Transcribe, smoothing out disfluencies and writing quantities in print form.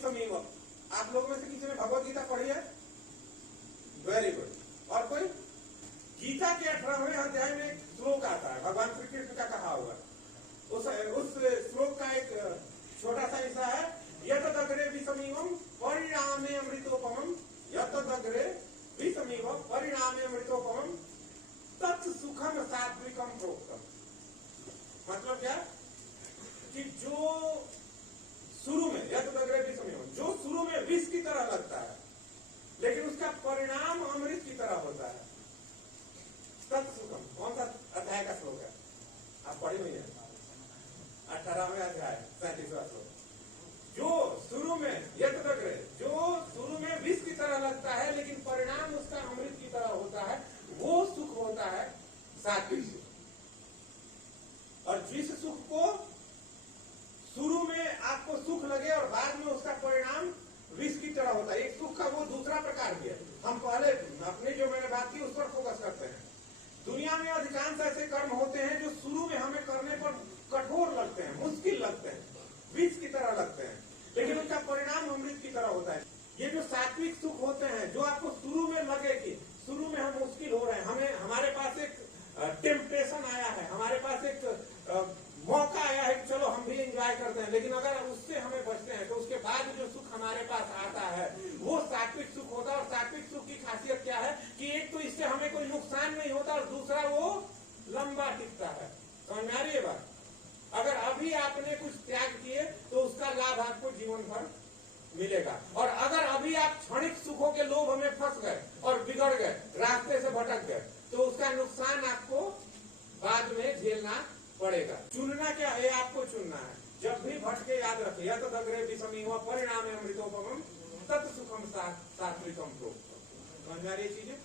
विषमीव। आप लोगों में से किसी ने भगवत गीता पढ़ी है? Very good. और कोई? गीता के 18वें अध्याय में एक श्लोक आता है, भगवान श्री कृष्ण का कहा हुआ। उस श्लोक का एक छोटा सा हिस्सा है, यतदग्रे विषमीवम परिणामे अमृतोपमम, यतदग्रे विषमीव परिणामे अमृतोपमम तत्सुखम सात्विकम प्रोक्तम। मतलब क्या? कि जो शुरू में यतदग्रे विषमीवम, जो शुरू में विष की तरह लगता है लेकिन उसका परिणाम अमृत की तरह होता है, तत्सुखम। कौन सा अध्याय का श्लोक है? आप पढ़ी हुई है? 18वें अध्याय 37वां श्लोक। जो शुरू में यतदग्रे, जो शुरू में विष की तरह लगता है लेकिन परिणाम उसका अमृत की तरह होता है, वो सुख होता है सात्विक सुख। और जिस सुख को शुरू में आपको सुख लगे और बाद में उसका परिणाम विष की तरह होता है, एक सुख का वो दूसरा प्रकार भी है। हम पहले अपनी जो मैंने बात की उस पर फोकस करते हैं। दुनिया में अधिकांश ऐसे कर्म होते हैं जो शुरू में हमें करने पर कठोर लगते हैं, मुश्किल लगते हैं, विष की तरह लगते हैं, लेकिन उसका परिणाम अमृत की तरह होता है। ये जो सात्विक सुख होते हैं, जो आपको शुरू में लगे कि शुरू में हम मुश्किल हो रहे हैं, हमारे पास एक टेम्पटेशन आया है, हमारे पास एक मौका आया है कि चलो हम भी एंजॉय करते हैं, लेकिन अगर उससे हमें बचते हैं तो उसके बाद जो सुख हमारे पास आता है वो सात्विक सुख होता है। और सात्विक सुख की खासियत क्या है कि एक तो इससे हमें कोई नुकसान नहीं होता और दूसरा वो लंबा टिकता है। समझ में आ रही है बात? अगर अभी आपने कुछ त्याग किए तो उसका लाभ आपको जीवन भर मिलेगा, और अगर अभी आप क्षणिक सुखों के लोभ में फंस गए और बिगड़ गए, रास्ते से भटक गए, तो उसका नुकसान आपको बाद में झेलना पड़ेगा। चुनना क्या है? आपको चुनना है। जब भी भटके याद रखिए, यतदग्रे विषमीव परिणामे अमृतोपमम तत्सुखम सात्विकम प्रोक्तम। समझ आ रही है चीजें?